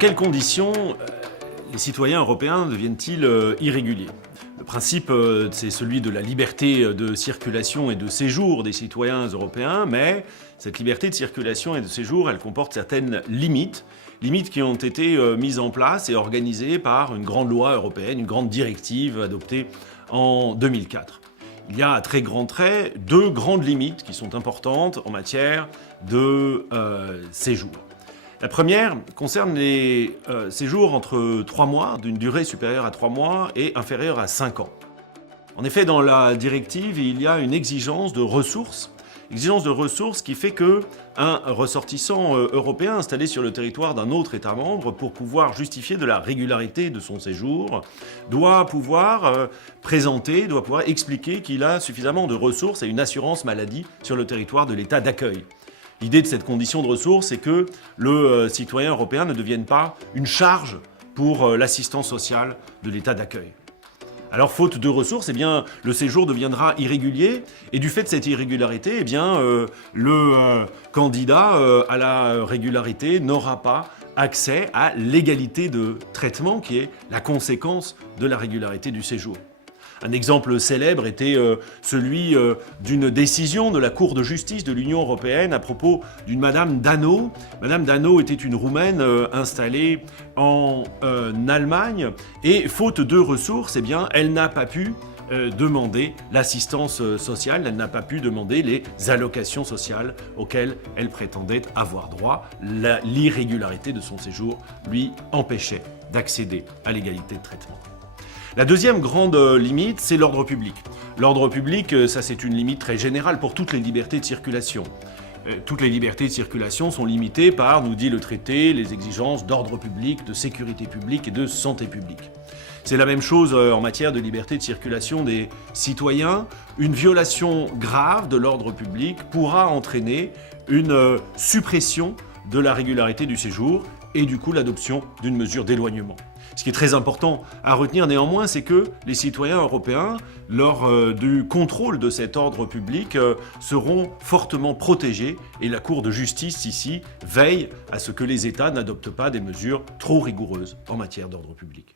quelles conditions les citoyens européens deviennent-ils irréguliers? Le principe, c'est celui de la liberté de circulation et de séjour des citoyens européens, mais cette liberté de circulation et de séjour, elle comporte certaines limites qui ont été mises en place et organisées par une grande loi européenne, une grande directive adoptée en 2004. Il y a à très grands traits deux grandes limites qui sont importantes en matière de séjour. La première concerne les séjours entre 3 mois, d'une durée supérieure à 3 mois et inférieure à 5 ans. En effet, dans la directive, il y a une exigence de ressources qui fait qu'un ressortissant européen installé sur le territoire d'un autre État membre, pour pouvoir justifier de la régularité de son séjour, doit pouvoir expliquer qu'il a suffisamment de ressources et une assurance maladie sur le territoire de l'État d'accueil. L'idée de cette condition de ressources, c'est que le citoyen européen ne devienne pas une charge pour l'assistance sociale de l'État d'accueil. Alors, faute de ressources, le séjour deviendra irrégulier, et du fait de cette irrégularité, le candidat à la régularité n'aura pas accès à l'égalité de traitement qui est la conséquence de la régularité du séjour. Un exemple célèbre était celui d'une décision de la Cour de justice de l'Union européenne à propos d'une Madame Dano. Madame Dano était une Roumaine installée en Allemagne et, faute de ressources, elle n'a pas pu demander l'assistance sociale, elle n'a pas pu demander les allocations sociales auxquelles elle prétendait avoir droit. L'irrégularité de son séjour lui empêchait d'accéder à l'égalité de traitement. La deuxième grande limite, c'est l'ordre public. L'ordre public, ça c'est une limite très générale pour toutes les libertés de circulation. Toutes les libertés de circulation sont limitées par, nous dit le traité, les exigences d'ordre public, de sécurité publique et de santé publique. C'est la même chose en matière de liberté de circulation des citoyens. Une violation grave de l'ordre public pourra entraîner une suppression de la régularité du séjour et du coup l'adoption d'une mesure d'éloignement. Ce qui est très important à retenir néanmoins, c'est que les citoyens européens, lors du contrôle de cet ordre public, seront fortement protégés et la Cour de justice ici veille à ce que les États n'adoptent pas des mesures trop rigoureuses en matière d'ordre public.